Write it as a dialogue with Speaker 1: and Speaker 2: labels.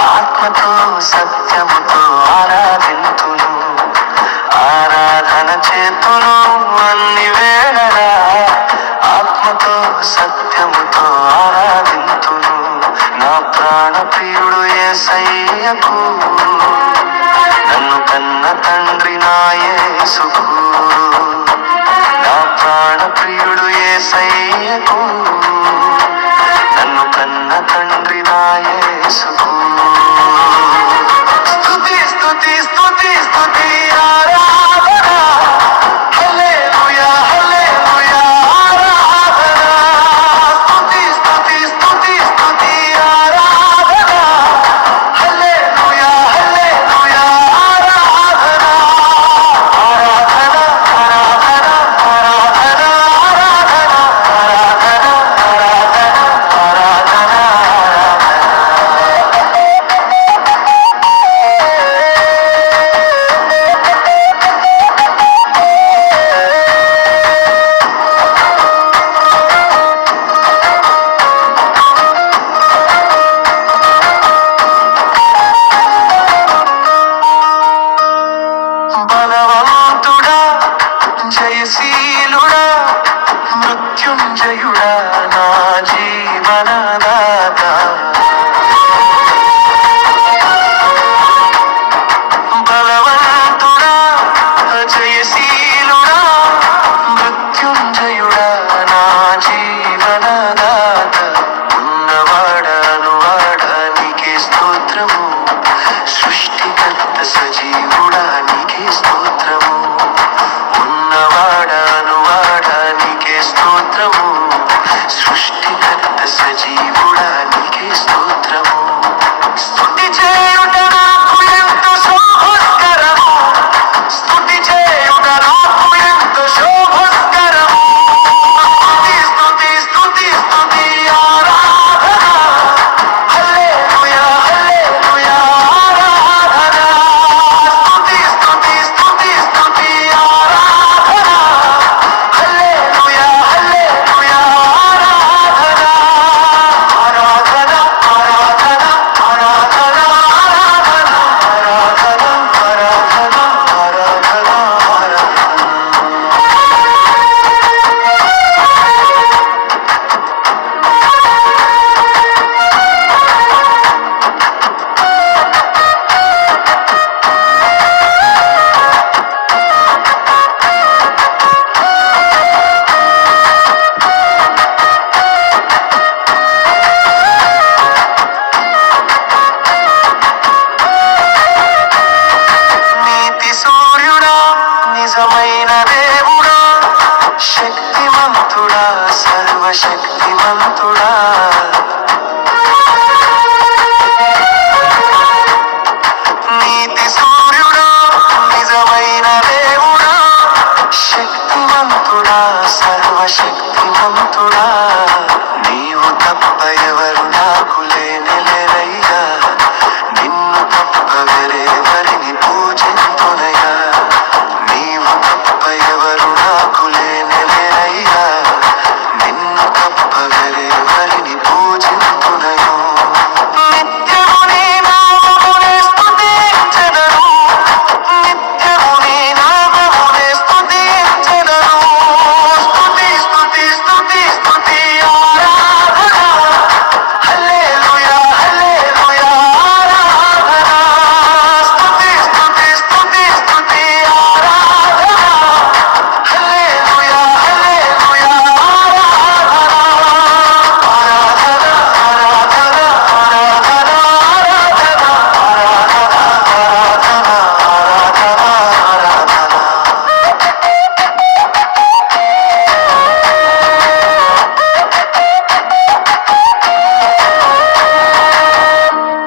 Speaker 1: ఆత్మతో సత్యముతో ఆరాధింతులు ఆరాధన చేతులు అన్ని వేళలా ఆత్మతో సత్యముతో ఆరాధింతులు నా ప్రాణ ప్రియుడు ఏసయ్యకు. నన్ను కన్న తండ్రి నా యేసుకు నా ప్రాణ ప్రియుడు ఏసయ్యకు. నన్ను Thank you. মহাশক্তি মন্ত্র